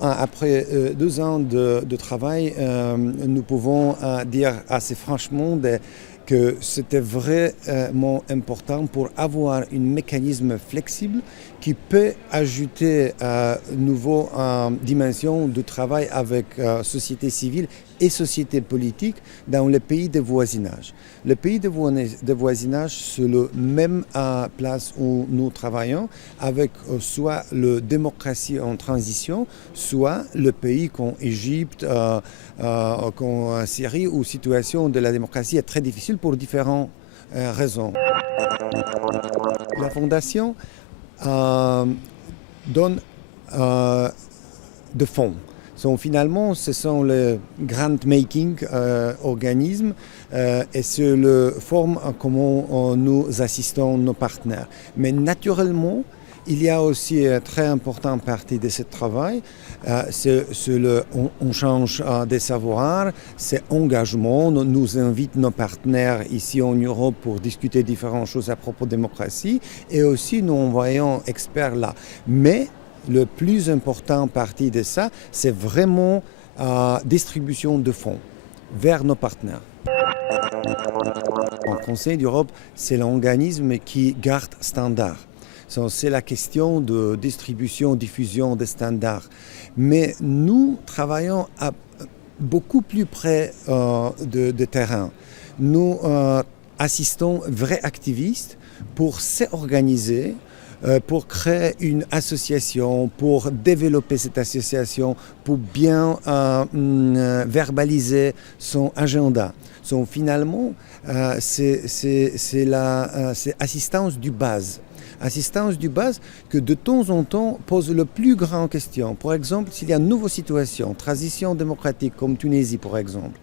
Après 2 ans de travail, nous pouvons dire assez franchement que c'était vraiment important pour avoir un mécanisme flexible qui peut ajouter nouveau dimension de travail avec société civile et société politique dans les pays de voisinage. Les pays de voisinage, c'est la même place où nous travaillons avec soit la démocratie en transition, soit le pays comme Égypte, comme Syrie, où la situation de la démocratie est très difficile pour différentes raisons. La fondation donne de fonds. Finalement, ce sont les grant-making organismes et c'est la forme comment nous assistons nos partenaires. Mais naturellement, il y a aussi une très importante partie de ce travail, on change des savoirs, c'est engagement, nous invitons nos partenaires ici en Europe pour discuter différentes choses à propos de démocratie et aussi nous envoyons experts là. Mais le plus important partie de ça, c'est vraiment la distribution de fonds vers nos partenaires. Le Conseil d'Europe, c'est l'organisme qui garde standard. C'est la question de distribution, diffusion des standards. Mais nous travaillons beaucoup plus près de terrain. Nous assistons vrais activistes pour s'organiser, pour créer une association, pour développer cette association, pour bien verbaliser son agenda. Finalement, c'est assistance du base. Assistance du base que de temps en temps pose le plus grand question. Par exemple, s'il y a une nouvelle situation, transition démocratique comme Tunisie par exemple,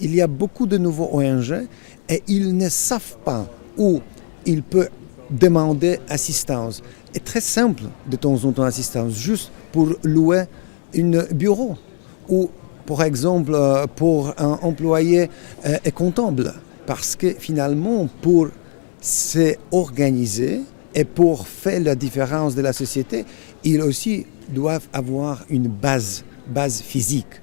il y a beaucoup de nouveaux ONG et ils ne savent pas où ils peuvent demander assistance. C'est très simple de temps en temps assistance, juste pour louer un bureau ou par exemple pour un employé comptable. Parce que finalement, pour s'organiser, et pour faire la différence de la société, ils aussi doivent avoir une base physique.